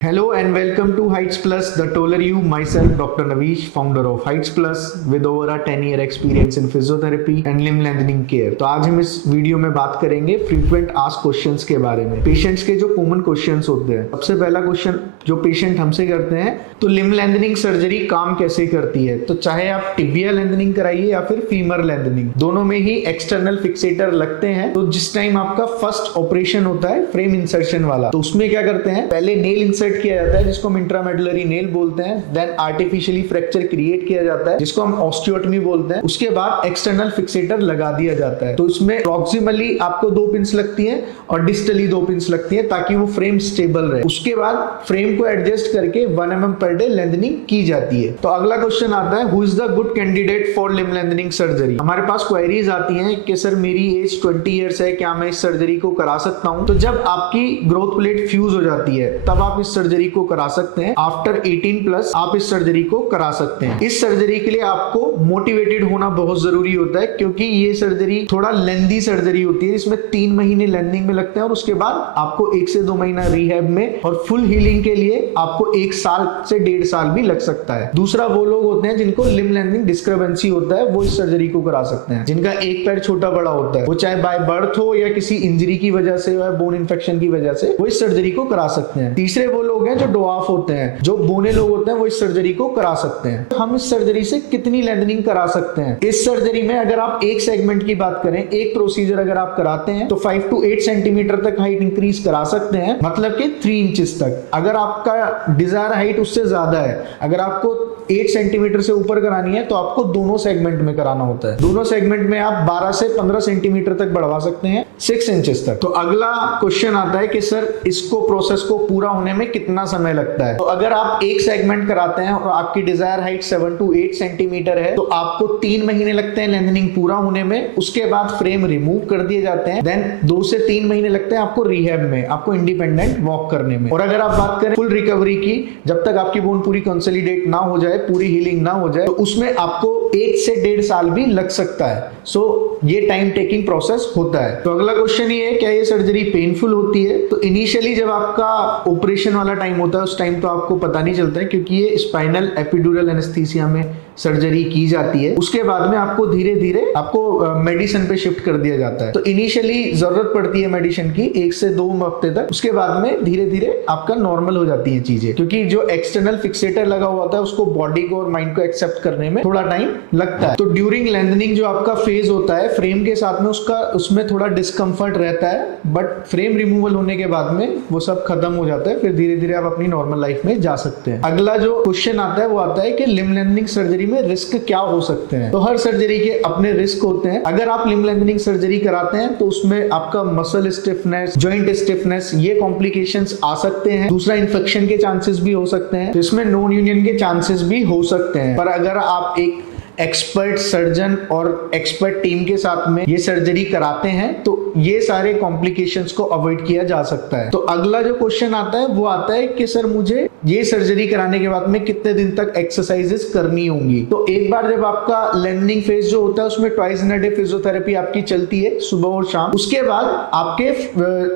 Hello and welcome to Heights Plus, the taller you, myself, Dr. Navish, founder of Heights Plus, with over a 10-year experience in physiotherapy and limb lengthening care. तो आज हम इस video में बात करेंगे frequent asked questions के बारे में। पेशेंट्स के जो कॉमन क्वेश्चंस होते हैं, सबसे पहला क्वेश्चन जो पेशेंट हमसे करते हैं, तो लिम्ब लेंथनिंग सर्जरी काम कैसे करती है। तो चाहे आप टिबिया लेंथनिंग कराइए या फिर फीमर लेंथनिंग, दोनों में ही एक्सटर्नल फिक्सेटर लगते हैं। तो जिस टाइम आपका फर्स्ट ऑपरेशन होता है फ्रेम इंसर्शन वाला, तो उसमें क्या करते हैं, पहले नेल इंसर्ट किया जाता है जिसको हम इंट्रामेडुलरी नेल बोलते हैं, देन आर्टिफिशियली फ्रैक्चर क्रिएट किया जाता है जिसको हम ऑस्टियोटमी बोलते हैं। उसके बाद एक्सटर्नल फिक्सेटर लगा दिया जाता है। तो इसमें प्रॉक्सिमली आपको 2 पिन्स लगती हैं और डिस्टली 2 पिन्स लगती हैं ताकि वो फ्रेम स्टेबल रहे। उसके बाद फ्रेम को एडजस्ट करके 1 mm पर डे लेंथनिंग की जाती है। तो अगला क्वेश्चन आता है, who is the good candidate for limb lengthening surgery. हमारे पास क्वेरीज आती हैं कि सर मेरी एज 20 ईयर्स है, क्या मैं इस सर्जरी को करा सकता हूं। तो जब आपकी ग्रोथ प्लेट फ्यूज हो जाती है तब आप इस सर्जरी को करा सकते हैं। आफ्टर 18+ आप इस सर्जरी को करा सकते हैं। इस सर्जरी के लिए आपको मोटिवेटेड होना बहुत जरूरी होता है, क्योंकि ये सर्जरी थोड़ा लेंदी सर्जरी होती है। इसमें 3 महीने लेंथनिंग में लगते हैं और उसके बाद आपको 1 से 2 महीना रिहैब में, और फुल हीलिंग के लिए आपको 1 साल से 1.5 साल भी लग सकता है। दूसरा, वो लोग होते हैं जिनको लिम्ब लेंथनिंग डिस्क्रिपेंसी होता है, वो इस सर्जरी को करा सकते हैं। जिनका एक पैर छोटा बड़ा होता है, वो चाहे बाय बर्थ हो या किसी इंजरी की वजह से या बोन इन्फेक्शन की वजह से, वो इस सर्जरी को करा सकते हैं। तीसरे, वो लोग हैं जो डॉफ होते हैं, जो बोने लोग होते हैं, वो इस सर्जरी को करा सकते हैं। हम इस सर्जरी से कितनी लेंथनिंग करा सकते हैं। इस सर्जरी में अगर आप एक सेगमेंट की बात करें, एक प्रोसीजर अगर आप कराते हैं तो 5 to 8 सेंटीमीटर तक हाइट इंक्रीज करा सकते हैं, मतलब कि 3 इंचेस तक। अगर आपका डिजायर हाइट उससे ज्यादा है, अगर आपको 8 सेंटीमीटर से ऊपर करानी है, तो आपको दोनों सेगमेंट में कराना होता है। दोनों सेगमेंट में आप 12 से 15 सेंटीमीटर तक बढ़वा सकते हैं, 6 इंचेस तक। तो अगला क्वेश्चन आता है कि सर इसको प्रोसेस को पूरा होने में कितना समय लगता है। तो अगर आप एक सेगमेंट कराते हैं और आपकी डिजायर हाइट 7 to 8 सेंटीमीटर है, तो आपको 3 महीने लगते हैं लेंथनिंग पूरा होने में। उसके बाद फ्रेम रिमूव कर दिए जाते हैं, देन 2 से 3 महीने लगते हैं आपको रिहैब में, आपको इंडिपेंडेंट वॉक करने में। और अगर आप बात करें फुल रिकवरी की, जब तक आपकी बोन पूरी कंसोलिडेट ना हो जाए, पूरी हीलिंग ना हो जाए, तो उसमें आपको 1 से 1.5 साल भी लग सकता है। सो ये टाइम टेकिंग प्रोसेस होता है। तो अगला क्वेश्चन ये है, क्या ये सर्जरी पेनफुल होती है। तो इनिशियली जब आपका ऑपरेशन वाला टाइम होता है, उस टाइम तो आपको पता नहीं चलता है, क्योंकि ये स्पाइनल एपिड्यूरल एनेस्थीसिया में सर्जरी की जाती है। उसके बाद में आपको धीरे धीरे आपको मेडिसिन पे शिफ्ट कर दिया जाता है। तो इनिशियली जरूरत पड़ती है मेडिसिन की 1 से 2 हफ्ते तक। उसके बाद में धीरे धीरे आपका नॉर्मल हो जाती है चीजें, क्योंकि जो एक्सटर्नल फिक्सेटर लगा हुआ होता है उसको बॉडी को और माइंड को एक्सेप्ट करने में थोड़ा टाइम लगता है। तो ड्यूरिंग लेंथनिंग जो आपका फेज होता है फ्रेम के साथ में, उसमें थोड़ा डिस्कम्फर्ट रहता है, बट फ्रेम रिमूवल होने के बाद में वो सब खत्म हो जाता है। फिर धीरे धीरे आप अपनी नॉर्मल लाइफ में जा सकते हैं। अगला जो क्वेश्चन आता है वो आता है कि लिम्ब लेंथनिंग सर्जरी में रिस्क क्या हो सकते हैं। तो हर सर्जरी के अपने रिस्क होते हैं। अगर आप लिम्ब लेंथनिंग सर्जरी कराते हैं तो उसमें आपका मसल स्टिफनेस, जॉइंट स्टिफनेस, ये कॉम्प्लिकेशंस आ सकते हैं। दूसरा, इन्फेक्शन के चांसेस भी हो सकते हैं। तो इसमें नॉन यूनियन के चांसेस भी हो सकते हैं। पर अगर आप एक एक्सपर्ट सर्जन और एक्सपर्ट टीम के साथ में ये सर्जरी कराते हैं तो ये सारे कॉम्प्लिकेशंस को अवॉइड किया जा सकता है। तो अगला जो क्वेश्चन आता है वो आता है कि सर मुझे ये सर्जरी कराने के बाद में कितने दिन तक एक्सरसाइजेस करनी होंगी। तो एक बार जब आपका लेंथनिंग फेज जो होता है उसमें twice in a day physiotherapy आपकी चलती है, सुबह और शाम। उसके बाद आपके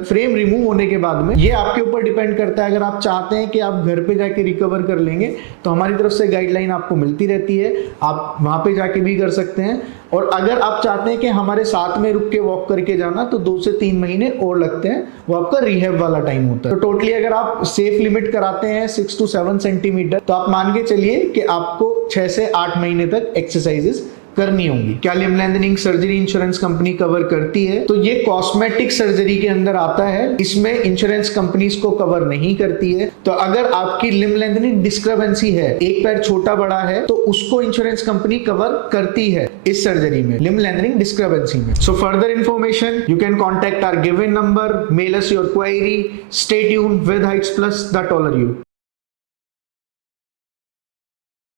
फ्रेम रिमूव होने के बाद में, ये आपके ऊपर डिपेंड करता है। अगर आप चाहते हैं कि आप घर पे जाके रिकवर कर लेंगे तो हमारी तरफ से गाइडलाइन आपको मिलती रहती है, आप वहां पे जाके भी कर सकते हैं। और अगर आप चाहते हैं कि हमारे साथ में रुक के वॉक करके जाना, तो 2 से 3 महीने और लगते हैं, वो आपका रिहैब वाला टाइम होता है। तो टोटली अगर आप सेफ लिमिट कराते हैं 6 to 7 सेंटीमीटर, तो आप मान के चलिए कि आपको 6 से 8 महीने तक एक्सरसाइजेस करनी होंगी। क्या limb lengthening surgery insurance company cover करती है। तो ये कॉस्मेटिक सर्जरी के अंदर आता है, इसमें इंश्योरेंस कंपनीज को कवर नहीं करती है। तो अगर आपकी लिम्ब लेंथनिंग डिस्क्रिपेंसी है, एक पैर छोटा बड़ा है, तो उसको इंश्योरेंस कंपनी कवर करती है इस सर्जरी में, लिम्ब लेंथनिंग डिस्क्रिपेंसी में। So further information you can contact our given number, mail us your query. Stay tuned with Heights Plus, the taller you।